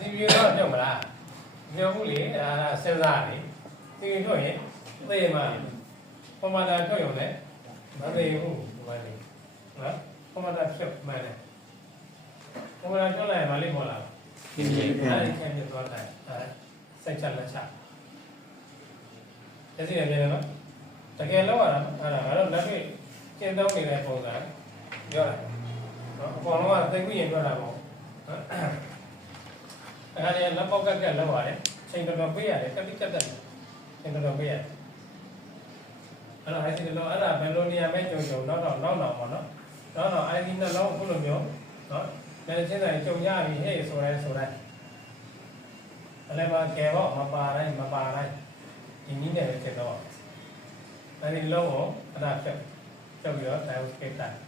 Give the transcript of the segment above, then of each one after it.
ဒီပြေတော့ပြောမလားပြောဘူးလေစဉ်းစားလေဒီတော့ရင်သိမှာပမာဒထွက်ရုံနဲ့မသိဘူးဒီမှာလေနော်ပမာဒဖြတ်မှန်းတယ်ပမာဒထွက်လိုက်ရင်မလေးပေါ်လာဘူးဒီအဲ့ဒီခံပြသွားတယ်စိတ်ချလက်ချတကယ်လည်းနော်တကယ်လောက်ရတာအဲ့ဒါငါတို့လက်တွေ့ကျင့်သုံးနေတဲ့ပုံစံပြောတာနော်အပေါ်လုံးကသိပြီးရင်ပြောတာပေါ့အဲ့ဒါလည်းလက်ပေါက်ကက်ကလောက်ရတယ်ချိန်တော်ပေးရတယ်တက်ပြီးတက်တယ်ချိန်တော်ပေးရတယ်အဲ့တော့အဲ့ဒီလိုအဲ့ဒါဘယ်လိုနေရာမဲ့ကြုံနောက်ပေါ့နော်နောက်အဲ့ဒီနှလုံးခုလိုမျိုးနော်လည်းချင်းတိုင်းကြုံရပြီဟဲ့ဆိုရဲအဲ့လည်းပါကဲတော့မပါတိုင်းဒီနည်းနဲ့ဖြစ်တော့အဲ့ဒီလုံးကိုအဲ့ဒါဖြတ်ပြီးတော့တိုင်းစကိတ်တိုင်း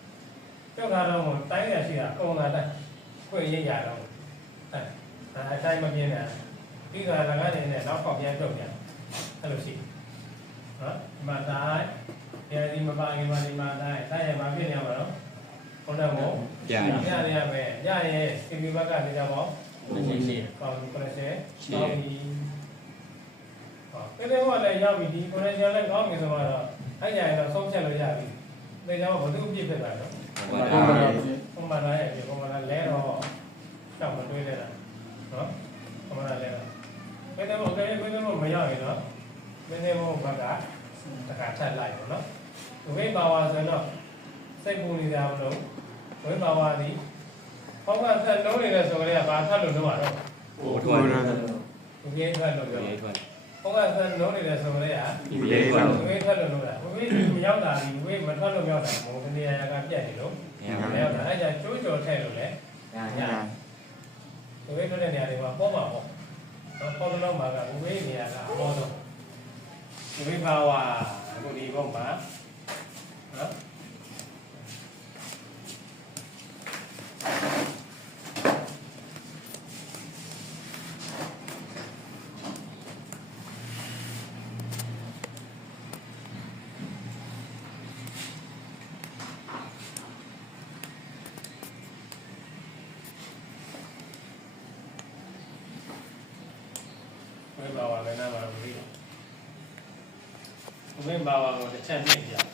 ကျောက်ကားတော့တိုင်းရရှိတာအကုန်လာတိုင်းခွင့်ရရတော့အတိုင်းမပြင်းတာပြီးတော့လည်းကနေနဲ့နောက်ပေါက်ပြန်ပြုတ်ပြန်အဲ့လိုရှိနော်ဒီမှာတိုင်းဒီမပါခင်မှာဒီမှာတိုင်းရမှာပြည့်နေမှာနော်ဘုန်းတော်ကိုရရမယ်ရရဲ့စီပီဘက်ကနေကြပါရှိကောင်းပြီကိုရရှိကောင်းပြီဒီလိုကလည်းရောက်ပြီဒီကိုရရှိလည်းကောင်းပြီဆိုတော့အဲ့ကြရင်တော့ဆုံးဖြတ်လို့ရပြီဒါကြောင့်ဘုသူပြည့်ဖြစ်တာနော်ဘုမနာရဲ့ဘုမနာလဲတော့တောက်မတွေးနေတာနော်ဘုမနာလဲတော့ဘယ်တော့မရောက်ရင်တော့ဘယ်တော့ဘက်ကတခါထပ်လိုက်ပေါ့နော်ဝိပါဝါဆိုတော့စိတ်ပူနေကြအောင်လို့ဝိပါဝါသည်ဘောက်ကဆက်လုံးနေတဲ့ဆိုကြတဲ့ဘာထပ်လို့တော့တော့ဟိုထွက်တယ်ဒီပြေးထွက်လို့ပြောဘောက်ကဆက်လုံးနေတဲ့ဆိုကြတဲ့ဒီပြေးထွက်လို့တာဝိမရောက်တာဒီဝိမထွက်လို့မရောက်တာဘုံဒီနေရာကပြတ်နေလို့မရောက်တာအဲ့ကြကျိုးကြော်ထဲလို့လေဝိထွက်တဲ့နေရာတွေမှာပေါ်မှာပေါ့တော့ပေါ်လို့မှာကဝိနေရာကအပေါ်ဆုံးဝိပါဝါအခုဒီဘုံမှာနော်ဝိပါဝါလည်းနားမှာပြီးဝိပါဝါကိုတစ်ချက်ပြည့်ပြ